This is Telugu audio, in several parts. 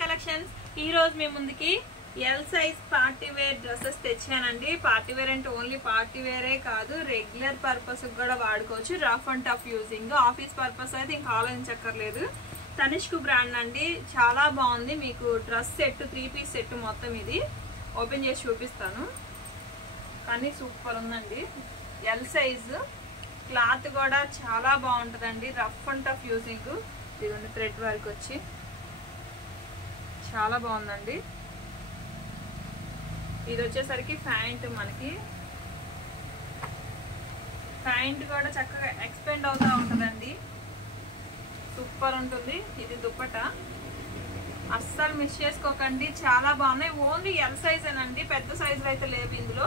కలెక్షన్స్ ఈ రోజు మీ ముందుకి L size party wear dresses తెచ్చానండి. పార్టీ వేర్ అంటే ఓన్లీ పార్టీ వేరే కాదు, రెగ్యులర్ పర్పస్ కూడా వాడుకోవచ్చు. Rough and tough using, office purpose అయితే ఇంకా ఆలోచించక్కర్లేదు. తనిష్క్ బ్రాండ్ అండి, చాలా బాగుంది. మీకు డ్రెస్ సెట్ 3 పీస్ సెట్ మొత్తం ఇది ఓపెన్ చేసి చూపిస్తాను. కానీ సూపర్ ఉందండి. ఎల్ సైజ్ క్లాత్ కూడా చాలా బాగుంటుందండి. రఫ్ అండ్ టఫ్ యూజింగ్, ఇదిగోండి థ్రెడ్ వర్క్ వచ్చి చాలా బాగుందండి. ఇది వచ్చేసరికి ప్యాంట్, మనకి ప్యాంట్ కూడా చక్కగా ఎక్స్పెండ్ అవుతూ ఉంటుందండి. సూపర్ ఉంటుంది. ఇది దుప్పట, అస్సలు మిస్ చేసుకోకండి. చాలా బాగున్నాయి. ఓన్లీ ఎల్ సైజ్ అనండి, పెద్ద సైజులు అయితే లేవు ఇందులో.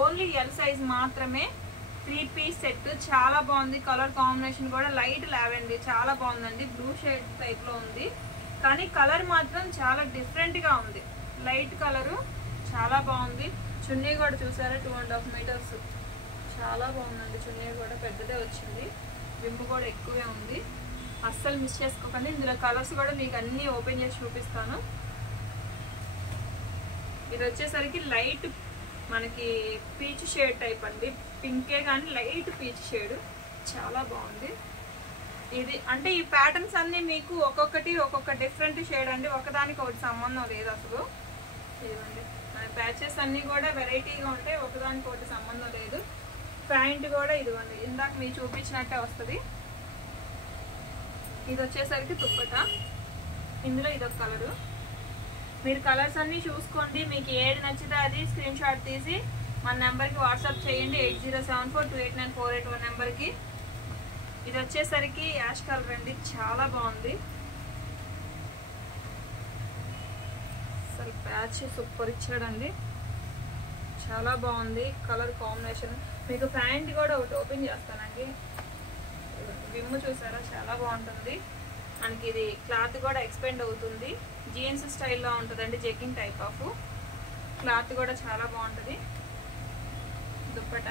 ఓన్లీ ఎల్ సైజ్ మాత్రమే. 3 పీస్ సెట్ చాలా బాగుంది. కలర్ కాంబినేషన్ కూడా లైట్ లావెండర్, చాలా బాగుందండి. బ్లూ షేడ్ టైప్ లో ఉంది, కానీ కలర్ మాత్రం చాలా డిఫరెంట్ గా ఉంది. లైట్ కలరు చాలా బాగుంది. చున్నీ కూడా చూసారా, 2.5 మీటర్స్, చాలా బాగుందండి. చున్నీ కూడా పెద్దదే వచ్చింది, వింబు కూడా ఎక్కువే ఉంది. అస్సలు మిస్ చేసుకోకండి. ఇందులో కలర్స్ కూడా మీకు అన్ని ఓపెన్ చేసి చూపిస్తాను. ఇది వచ్చేసరికి లైట్ మనకి పీచ్ షేడ్ టైప్ అండి, పింకే కానీ లైట్ పీచ్ షేడ్, చాలా బాగుంది. ఇది అంటే ఈ ప్యాటర్న్స్ అన్ని మీకు ఒక్కొక్కటి ఒక్కొక్క డిఫరెంట్ షేడ్ అండి, ఒకదానికి ఒకటి సంబంధం లేదు అసలు. ఇదిగోండి ప్యాచెస్ అన్ని కూడా వెరైటీగా ఉంటాయి, ఒకదానికి ఒకటి సంబంధం లేదు. ప్యాంట్ కూడా ఇదిగోండి ఇందాక మీకు చూపించినట్టే వస్తుంది. ఇది వచ్చేసరికి దుప్పట, ఇందులో ఇదొక కలరు. మీరు కలర్స్ అన్ని చూసుకోండి, మీకు ఏది నచ్చితే అది స్క్రీన్ షాట్ తీసి మన నెంబర్కి వాట్సాప్ చేయండి. 8074289481 నెంబర్కి. ఇది వచ్చేసరికి యాష్ కలర్ అండి, చాలా బాగుంది. అసలు ప్యాచ్ సూపర్ ఇచ్చాడండి, చాలా బాగుంది కలర్ కాంబినేషన్. మీకు ప్యాంట్ కూడా ఒకటి ఓపెన్ చేస్తానండి. విమ్ము చూసారా, చాలా బాగుంటుంది. మనకి ఇది క్లాత్ కూడా ఎక్స్పెండ్ అవుతుంది. జీన్స్ స్టైల్లో ఉంటుందండి, జెగ్గింగ్ టైప్ ఆఫ్ క్లాత్ కూడా చాలా బాగుంటుంది. దుప్పట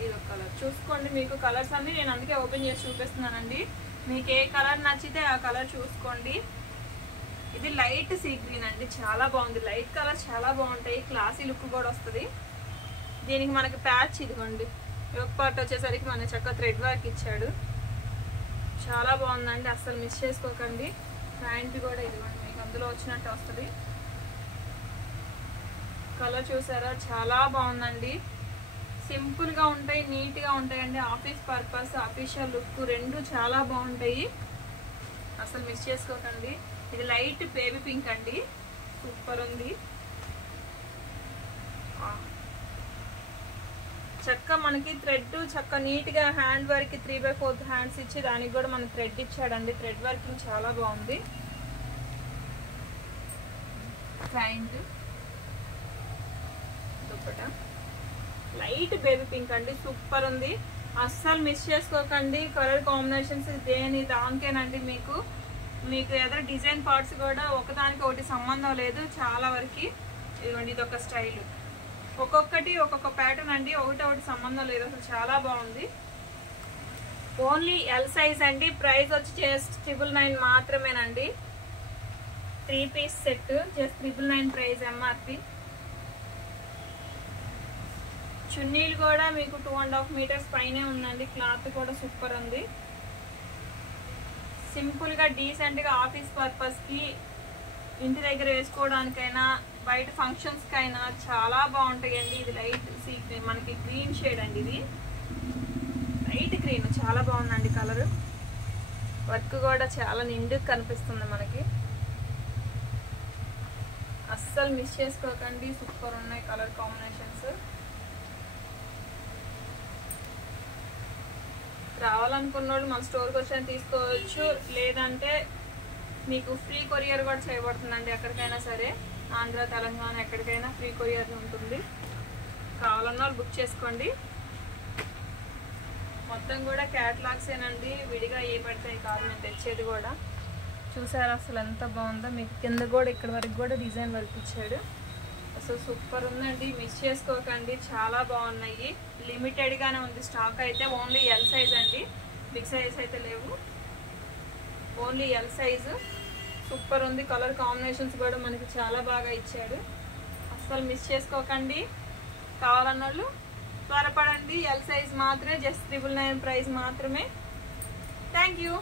ఇది ఒక కలర్ చూసుకోండి. మీకు కలర్స్ అన్ని నేను అందుకే ఓపెన్ చేసి చూపిస్తున్నానండి. మీకు ఏ కలర్ నచ్చితే ఆ కలర్ చూసుకోండి. ఇది లైట్ సీ గ్రీన్ అండి, చాలా బాగుంది. లైట్ కలర్ చాలా బాగుంటాయి, క్లాసీ లుక్ కూడా వస్తుంది. దీనికి మనకి ప్యాచ్ ఇదిగోండి, ఒక పార్ట్ వచ్చేసరికి మన చక్కగా థ్రెడ్ వర్క్ ఇచ్చాడు, చాలా బాగుందండి. అస్సలు మిస్ చేసుకోకండి. ప్యాంట్ కూడా ఇదిగోండి మీకు అందులో వచ్చినట్టు వస్తుంది. కలర్ చూసారా, చాలా బాగుందండి. సింపుల్ గా ఉంటాయి, నీట్ గా ఉంటాయండి. ఆఫీస్ పర్పస్, అఫీషియల్ లుక్ రెండు చాలా బాగుంటాయి, అసలు మిస్ చేసుకోకండి. ఇది లైట్ బేబీ పింక్ అండి, సూపర్ ఉంది. చక్క మనకి థ్రెడ్ చక్క నీట్ గా హ్యాండ్ వర్క్ 3/4 హ్యాండ్స్ ఇచ్చి దానికి కూడా మనకి థ్రెడ్ ఇచ్చాడండి. థ్రెడ్ వర్కింగ్ చాలా బాగుంది. Pant, dupatta light baby pink అండి, సూపర్ ఉంది. అస్సలు మిస్ చేసుకోకండి. కలర్ కాంబినేషన్స్ దేని దానికేనండి. మీకు ఎదురు డిజైన్ పార్ట్స్ కూడా ఒకదానికి ఒకటి సంబంధం లేదు చాలా వరకు. ఇదిగోండి ఇదొక స్టైల్, ఒక్కొక్కటి ఒక్కొక్క ప్యాటర్న్ అండి, ఒకటి సంబంధం లేదు అసలు, చాలా బాగుంది. ఓన్లీ ఎల్ సైజ్ అండి. ప్రైస్ వచ్చి జస్ట్ 999 మాత్రమేనండి. 3 piece set just 999 price MRP. చున్నీలు కూడా మీకు 2.5 మీటర్స్ పైనే ఉందండి. క్లాత్ కూడా సూపర్ ఉంది. సింపుల్ గా డీసెంట్ గా ఆఫీస్ పర్పస్ కి, ఇంటి దగ్గర వేసుకోవడానికైనా బయట ఫంక్షన్స్ కైనా చాలా బాగుంటాయండి. ఇది లైట్ సీ మనకి గ్రీన్ షేడ్ అండి, ఇది లైట్ గ్రీన్, చాలా బాగుందండి. కలర్ వర్క్ కూడా చాలా నిండుగా కనిపిస్తుంది మనకి. అస్సలు మిస్ చేసుకోకండి, సూపర్ ఉన్నాయి కలర్ కాంబినేషన్స్. రావాలనుకున్న వాళ్ళు మన స్టోర్కి వచ్చి తీసుకోవచ్చు, లేదంటే మీకు ఫ్రీ కొరియర్ కూడా చేయబడుతుందండి. ఎక్కడికైనా సరే, ఆంధ్ర, తెలంగాణ ఎక్కడికైనా ఫ్రీ కొరియర్ ఉంటుంది. కావాలన్న వాళ్ళు బుక్ చేసుకోండి. మొత్తం కూడా క్యాటలాగ్స్ ఏనండి, విడిగా ఏ పడతాయి కాదు నేను తెచ్చేది కూడా. చూసారా అసలు ఎంత బాగుందో. మీకు కింద కూడా ఇక్కడ వరకు కూడా డిజైన్ వర్క్ ఇచ్చాడు, అసలు సూపర్ ఉందండి. మిస్ చేసుకోకండి, చాలా బాగున్నాయి. లిమిటెడ్గానే ఉంది స్టాక్ అయితే. ఓన్లీ ఎల్ సైజ్ అండి, బిగ్ సైజ్ అయితే లేవు. Only L size. సూపర్ ఉంది. కలర్ కాంబినేషన్స్ కూడా మనకి చాలా బాగా ఇచ్చాడు. అస్సలు మిస్ చేసుకోకండి. కావాలన్న వాళ్ళు త్వరపడండి. ఎల్ సైజ్ మాత్రమే, జస్ట్ 999 ప్రైస్ మాత్రమే. Thank you.